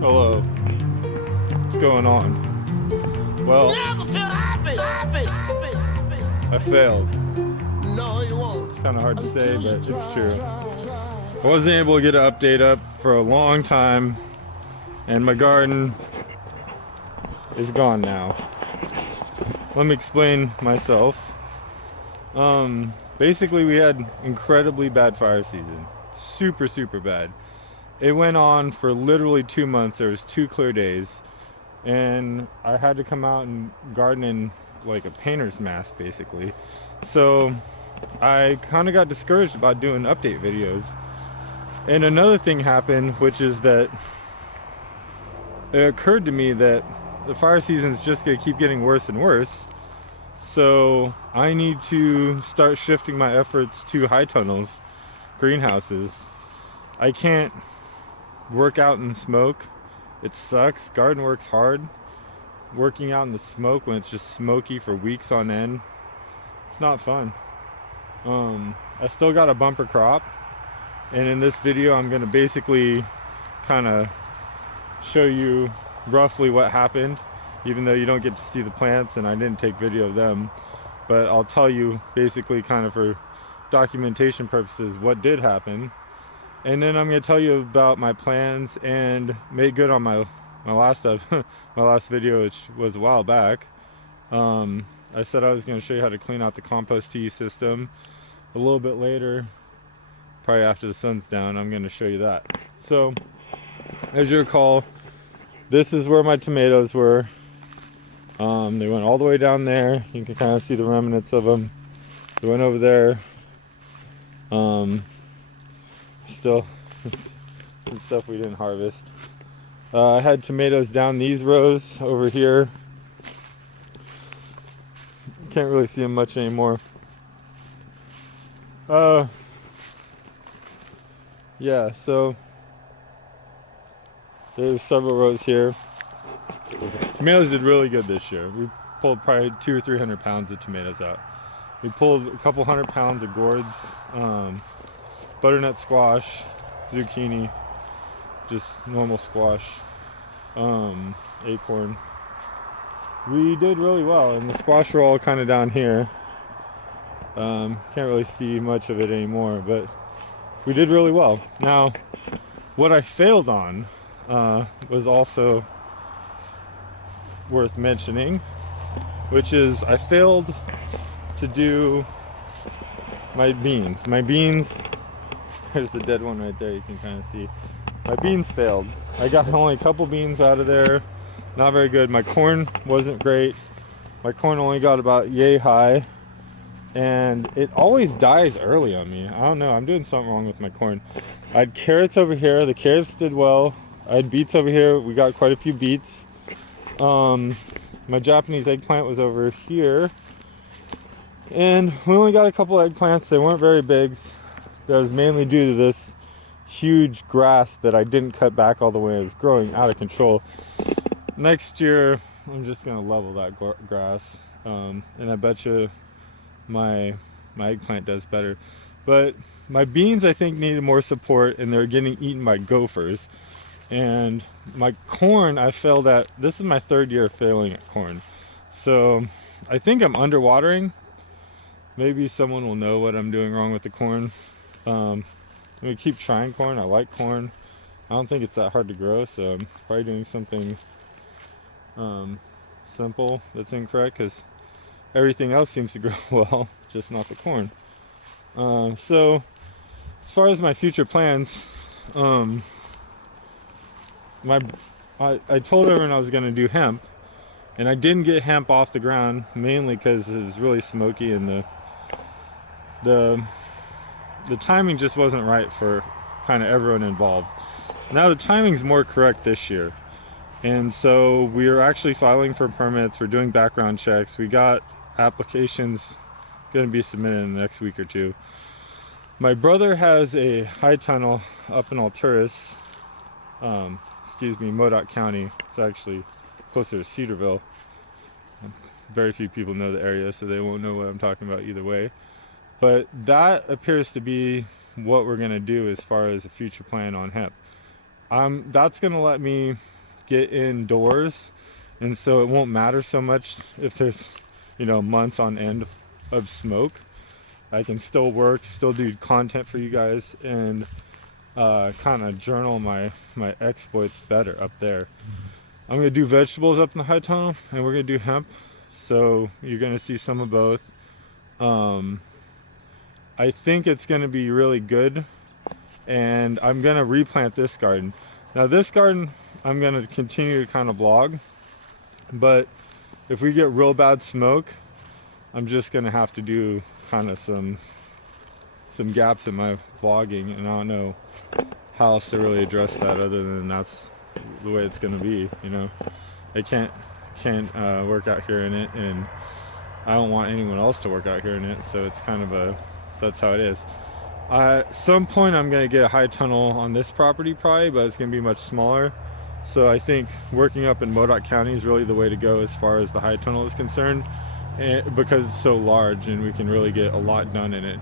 Hello. What's going on? Well, I failed. It's kind of hard to say, but it's true. I wasn't able to get an update up for a long time, and my garden is gone now. Let me explain myself. Basically, we had incredibly bad fire season. Super bad. It went on for literally 2 months. There was 2 clear days, and I had to come out and garden in like a painter's mask, basically. So I kind of got discouraged about doing update videos. And another thing happened, which is that it occurred to me that the fire season is just going to keep getting worse and worse. So I need to start shifting my efforts to high tunnels, greenhouses. I can't work out in the smoke. It sucks. Garden work's hard. Working out in the smoke when it's just smoky for weeks on end, it's not fun. I still got a bumper crop, and in this video I'm going to basically kind of show you roughly what happened, even though you don't get to see the plants and I didn't take video of them. But I'll tell you basically, kind of for documentation purposes, what did happen. And then I'm going to tell you about my plans and make good on my last video, which was a while back. I said I was going to show you how to clean out the compost tea system. A little bit later, probably after the sun's down, I'm going to show you that. So, as you recall, this is where my tomatoes were. They went all the way down there. You can kind of see the remnants of them. They went over there. Still some stuff we didn't harvest. I had tomatoes down these rows over here. Can't really see them much anymore. Yeah, so there's several rows here. Tomatoes did really good this year. We pulled probably 200 or 300 pounds of tomatoes out. We pulled a couple 100 pounds of gourds, butternut squash, zucchini, just normal squash, acorn. We did really well, and the squash are all kind of down here. Can't really see much of it anymore, but we did really well. Now, what I failed on was also worth mentioning, which is I failed to do my beans. My beans, there's a dead one right there, you can kind of see. My beans failed. I got only a couple beans out of there. Not very good. My corn wasn't great. My corn only got about yay high, and it always dies early on me. I don't know, I'm doing something wrong with my corn. I had carrots over here. The carrots did well. I had beets over here. We got quite a few beets. My Japanese eggplant was over here, and we only got a couple eggplants. They weren't very big. That was mainly due to this huge grass that I didn't cut back all the way. It was growing out of control. Next year I'm just gonna level that grass, and I bet you my eggplant does better. But my beans, I think, needed more support, and they're getting eaten by gophers. And my corn, I failed at. This is my 3rd year failing at corn, so I think I'm underwatering. Maybe someone will know what I'm doing wrong with the corn. I'm gonna keep trying corn. I like corn. I don't think it's that hard to grow, so I'm probably doing something simple that's incorrect, because everything else seems to grow well, just not the corn. So as far as my future plans, I told everyone I was going to do hemp, and I didn't get hemp off the ground, mainly because it was really smoky, and the timing just wasn't right for kind of everyone involved. Now the timing's more correct this year, and so we are actually filing for permits. We're doing background checks. We got applications going to be submitted in the next week or two. My brother has a high tunnel up in Alturas, Modoc County. It's actually closer to Cedarville. Very few people know the area, so they won't know what I'm talking about either way. But that appears to be what we're going to do as far as a future plan on hemp. That's going to let me get indoors, and so it won't matter so much if there's, months on end of smoke. I can still work, still do content for you guys, and kind of journal my exploits better up there. I'm going to do vegetables up in the high tunnel, and we're going to do hemp, so you're going to see some of both. I think it's going to be really good, and I'm going to replant this garden. Now this garden, I'm going to continue to kind of vlog, but if we get real bad smoke, I'm just going to have to do kind of some gaps in my vlogging, and I don't know how else to really address that other than that's the way it's going to be. I can't work out here in it, and I don't want anyone else to work out here in it, so it's kind of that's how it is. At some point I'm going to get a high tunnel on this property probably, but it's going to be much smaller. So I think working up in Modoc County is really the way to go as far as the high tunnel is concerned, because it's so large and we can really get a lot done in it.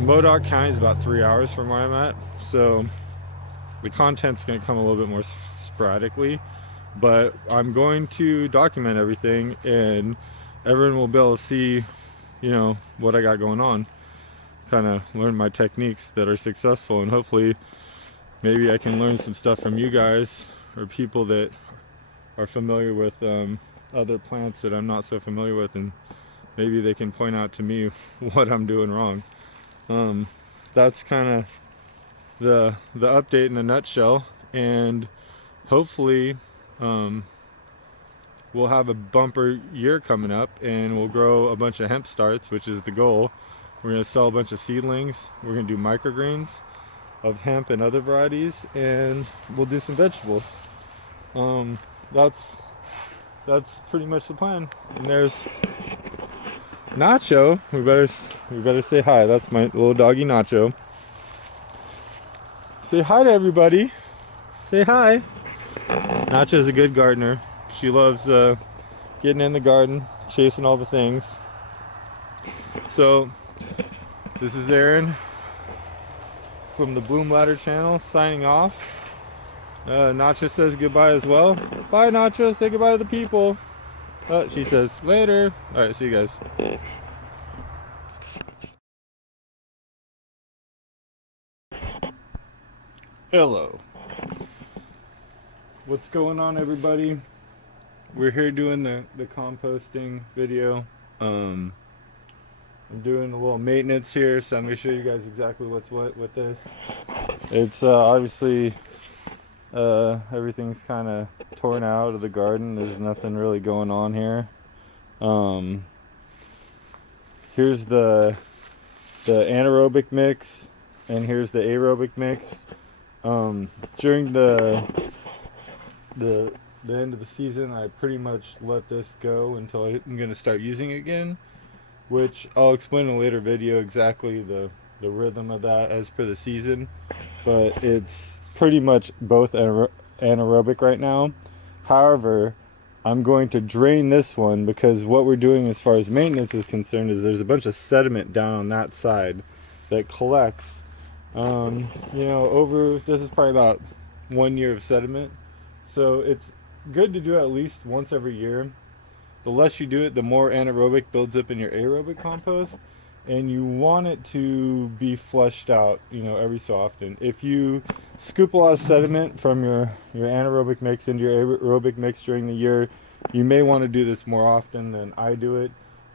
Modoc County is about 3 hours from where I'm at, so the content's going to come a little bit more sporadically, but I'm going to document everything, and everyone will be able to see, what I got going on, kind of learn my techniques that are successful, and hopefully maybe I can learn some stuff from you guys or people that are familiar with other plants that I'm not so familiar with, and maybe they can point out to me what I'm doing wrong. That's kind of the update in a nutshell, and hopefully we'll have a bumper year coming up, and we'll grow a bunch of hemp starts, which is the goal. We're going to sell a bunch of seedlings. We're going to do microgreens of hemp and other varieties, and we'll do some vegetables. That's pretty much the plan. And there's Nacho. We better say hi. That's my little doggy Nacho. Say hi to everybody. Say hi. Nacho's a good gardener. She loves getting in the garden, chasing all the things. So this is Aaron from the Bloom Ladder channel signing off. Nacho says goodbye as well. Bye, Nacho. Say goodbye to the people. She says later. All right, see you guys. Hello. What's going on, everybody? We're here doing the composting video. I'm doing a little maintenance here, so I'm going to show you guys exactly what's what with this. It's obviously everything's kind of torn out of the garden. There's nothing really going on here. Here's the anaerobic mix, and here's the aerobic mix. During the end of the season, I pretty much let this go until I'm going to start using it again, which I'll explain in a later video exactly the rhythm of that as per the season. But it's pretty much both anaerobic right now. However, I'm going to drain this one, because what we're doing as far as maintenance is concerned is there's a bunch of sediment down on that side that collects. This is probably about 1 year of sediment. So it's good to do at least once every year. The less you do it, the more anaerobic builds up in your aerobic compost, and you want it to be flushed out, every so often. If you scoop a lot of sediment from your anaerobic mix into your aerobic mix during the year, you may want to do this more often than I do it.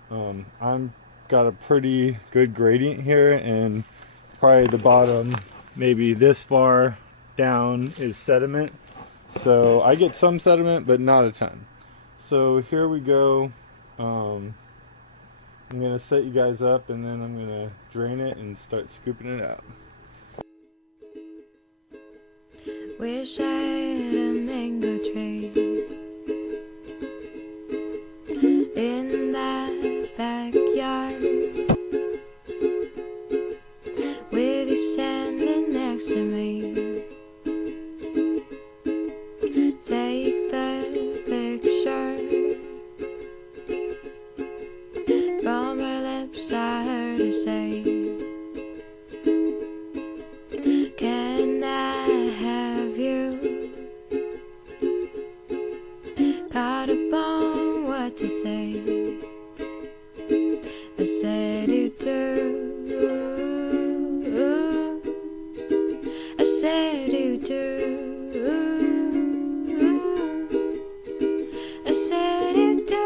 I'm got a pretty good gradient here, and probably the bottom, maybe this far down, is sediment. So I get some sediment, but not a ton. So here we go. I'm going to set you guys up, and then I'm going to drain it and start scooping it out. Wish I had a mango tree in my backyard, with you standing next to me. Take the picture from her lips, I heard say, can I have you? Caught up on what to say. I said you do. I said you do. I said you do.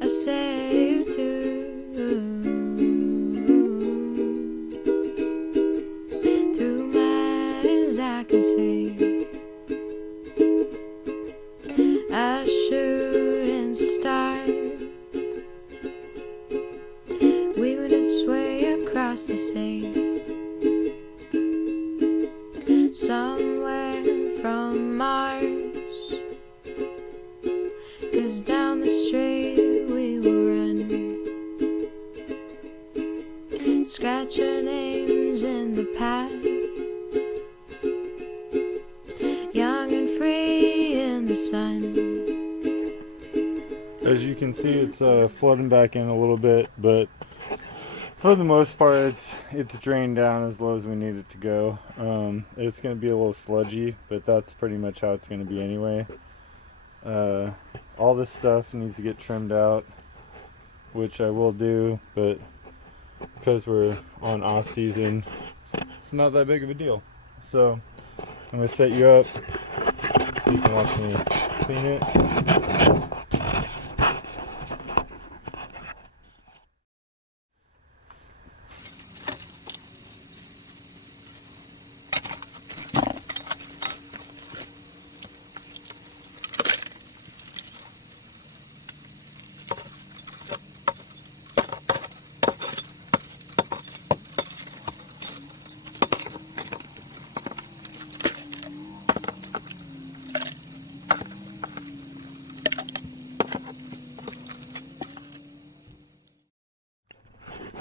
I said you do. Through my eyes I can see a shooting star. Weaving its way across the sea, somewhere from Mars. 'Cause down the street we will run, scratch our names in the path, young and free in the sun. As you can see, it's flooding back in a little bit, but for the most part, it's drained down as low as we need it to go. It's going to be a little sludgy, but that's pretty much how it's going to be anyway. All this stuff needs to get trimmed out, which I will do, but because we're on off season, it's not that big of a deal. So I'm going to set you up so you can watch me clean it.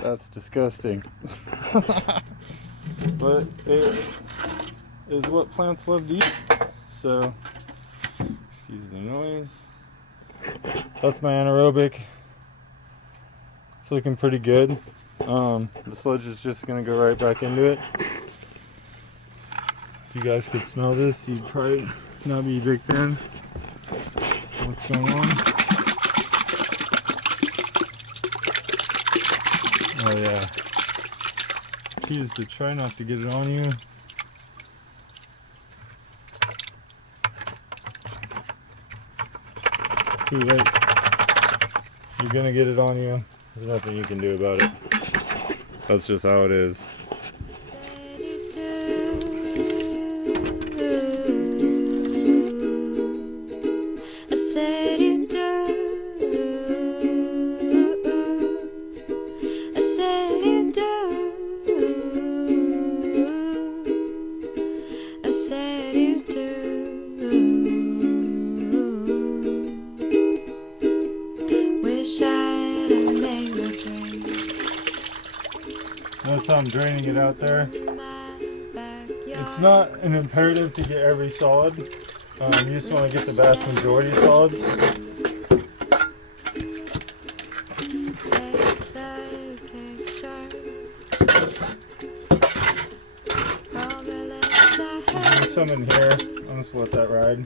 That's disgusting. But it is what plants love to eat. So, excuse the noise. That's my anaerobic. It's looking pretty good. The sludge is just gonna go right back into it. If you guys could smell this, you'd probably not be a big fan of what's going on. Oh yeah. Key is to try not to get it on you. Too late. You're gonna get it on you. There's nothing you can do about it. That's just how it is. I said you do. Notice how I'm draining it out there. It's not an imperative to get every solid. You just want to get the vast majority solids. There's some in here. I'm just let that ride.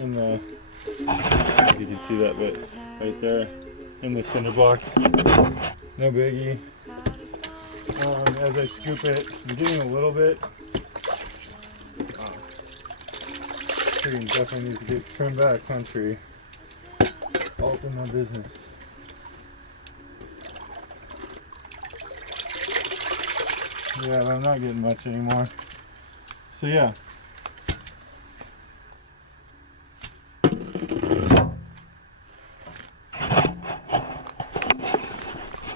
In the, I don't know if you can see that, but right there in the cinder blocks. No biggie. As I scoop it, I'm getting a little bit. Tree definitely needs to get trimmed back, country. All in my business. Yeah, but I'm not getting much anymore. So yeah.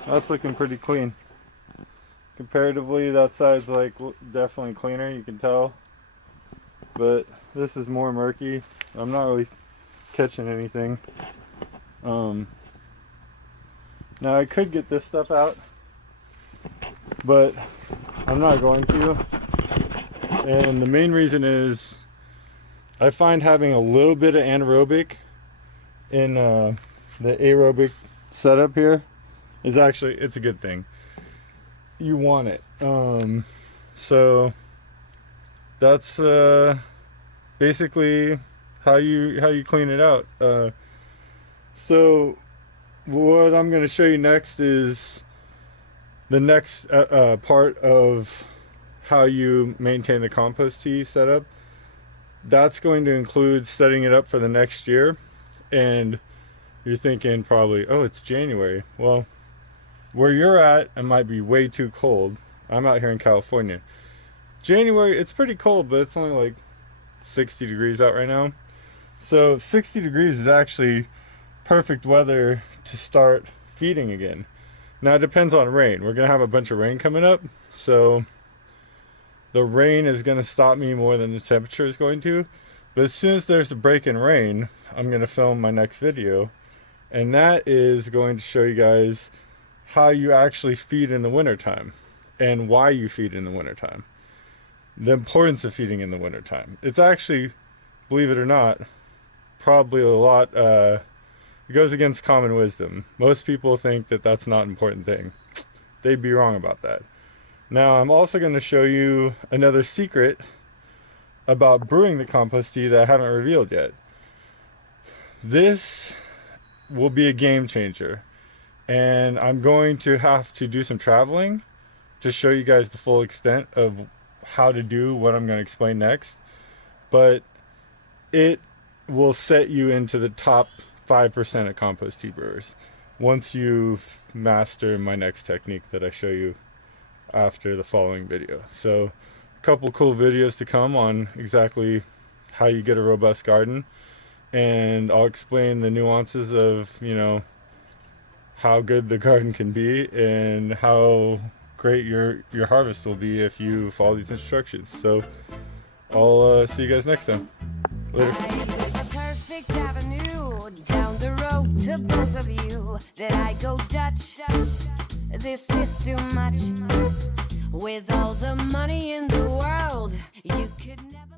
That's looking pretty clean. Comparatively, that side's like definitely cleaner, you can tell. But this is more murky. I'm not really catching anything. Now I could get this stuff out, but I'm not going to. And the main reason is I find having a little bit of anaerobic in the aerobic setup here is actually, it's a good thing. You want it. So that's basically how you clean it out. So what I'm going to show you next is the next part of how you maintain the compost tea setup. That's going to include setting it up for the next year. And you're thinking probably, oh, it's January. Well, where you're at, it might be way too cold. I'm out here in California. January, it's pretty cold, but it's only like 60 degrees out right now. So 60 degrees is actually perfect weather to start feeding again. Now it depends on rain. We're going to have a bunch of rain coming up. So the rain is going to stop me more than the temperature is going to. But as soon as there's a break in rain, I'm going to film my next video. And that is going to show you guys how you actually feed in the wintertime and why you feed in the wintertime. The importance of feeding in the wintertime. It's actually, believe it or not, probably a lot, it goes against common wisdom. Most people think that that's not an important thing. They'd be wrong about that. Now, I'm also going to show you another secret about brewing the compost tea that I haven't revealed yet. This will be a game changer. And I'm going to have to do some traveling to show you guys the full extent of how to do what I'm going to explain next. But it will set you into the top 5% of compost tea brewers once you master my next technique that I show you after the following video. So a couple cool videos to come on exactly how you get a robust garden, and I'll explain the nuances of, you know, how good the garden can be and how great your harvest will be if you follow these instructions. So I'll see you guys next time. Later. A perfect avenue down the road to both of you. Did I go Dutch? This is too much. With all the money in the world, you could never.